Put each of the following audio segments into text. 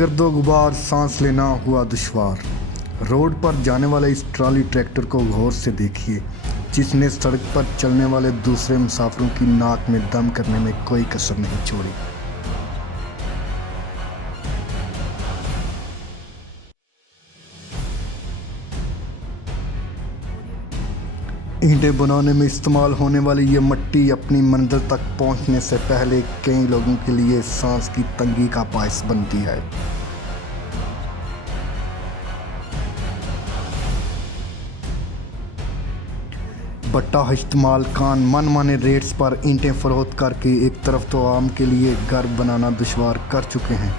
गर्दो गुबार, सांस लेना हुआ दुश्वार। रोड पर जाने वाले इस ट्रॉली ट्रैक्टर को गौर से देखिए, जिसने सड़क पर चलने वाले दूसरे मुसाफिरों की नाक में दम करने में कोई कसर नहीं छोड़ी। ईंटें बनाने में इस्तेमाल होने वाली ये मट्टी अपनी मंजिल तक पहुंचने से पहले कई लोगों के लिए सांस की तंगी का बायस बनती है। भट्टा इस्तेमाल खान मनमाने रेट्स पर ईंटें फरोख्त करके एक तरफ तो आम के लिए घर बनाना दुश्वार कर चुके हैं,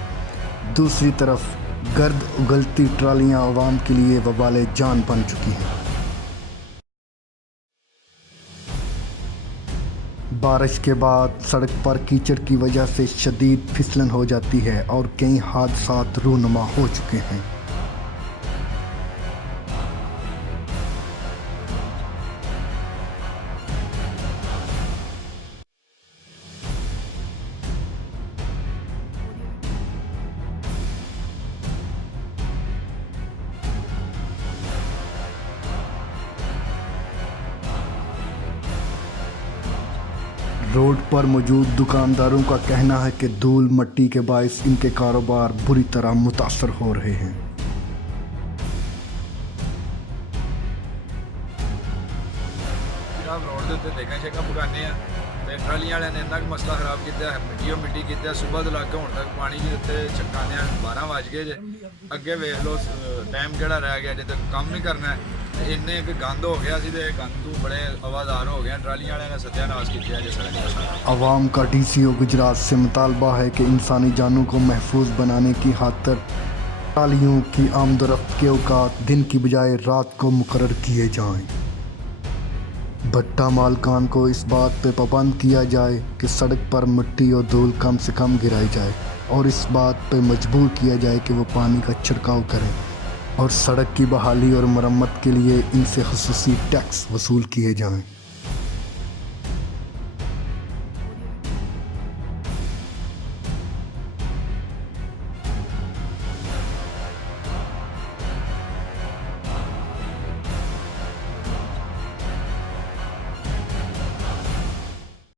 दूसरी तरफ गर्द उगलती ट्रालियां आवाम के लिए वबाले जान बन चुकी हैं। बारिश के बाद सड़क पर कीचड़ की वजह से शदीद फिसलन हो जाती है और कई हादसात रूनुमा हो चुके हैं। रोड पर मौजूद दुकानदारों का कहना है कि धूल मट्टी के बायस इनके कारोबार बुरी तरह मुतासर हो रहे हैं। रोड के उत्ते देखा शेखा पकाने ट्रालियां वाले ने इन्ना मसला खराब किया, मिट्टी किया, सुबह तो लग हूँ तक पानी भी उत्ते चकाने 12 बज गए जे। अगे वेख लो टाइम केड़ा रह गया जे, तो काम नहीं करना है। इन्ने एक गंद हो गया सी ते गंद तू बड़े आवाज़ार हो गए। ट्रालियां वाले ने सत्यानाश किया जे सड़क का। अवाम का DCO गुजरात से मुतालबा है कि इंसानी जानों को महफूज बनाने की खातिर ट्रालियों की आमदोरफ्त के औकात दिन की बजाय रात को मुकर्रर किए जाएं। भट्टा मालकान को इस बात पे पाबंद किया जाए कि सड़क पर मिट्टी और धूल कम से कम गिराई जाए और इस बात पे मजबूर किया जाए कि वो पानी का छिड़काव करें और सड़क की बहाली और मरम्मत के लिए इनसे खुसूसी टैक्स वसूल किए जाएं।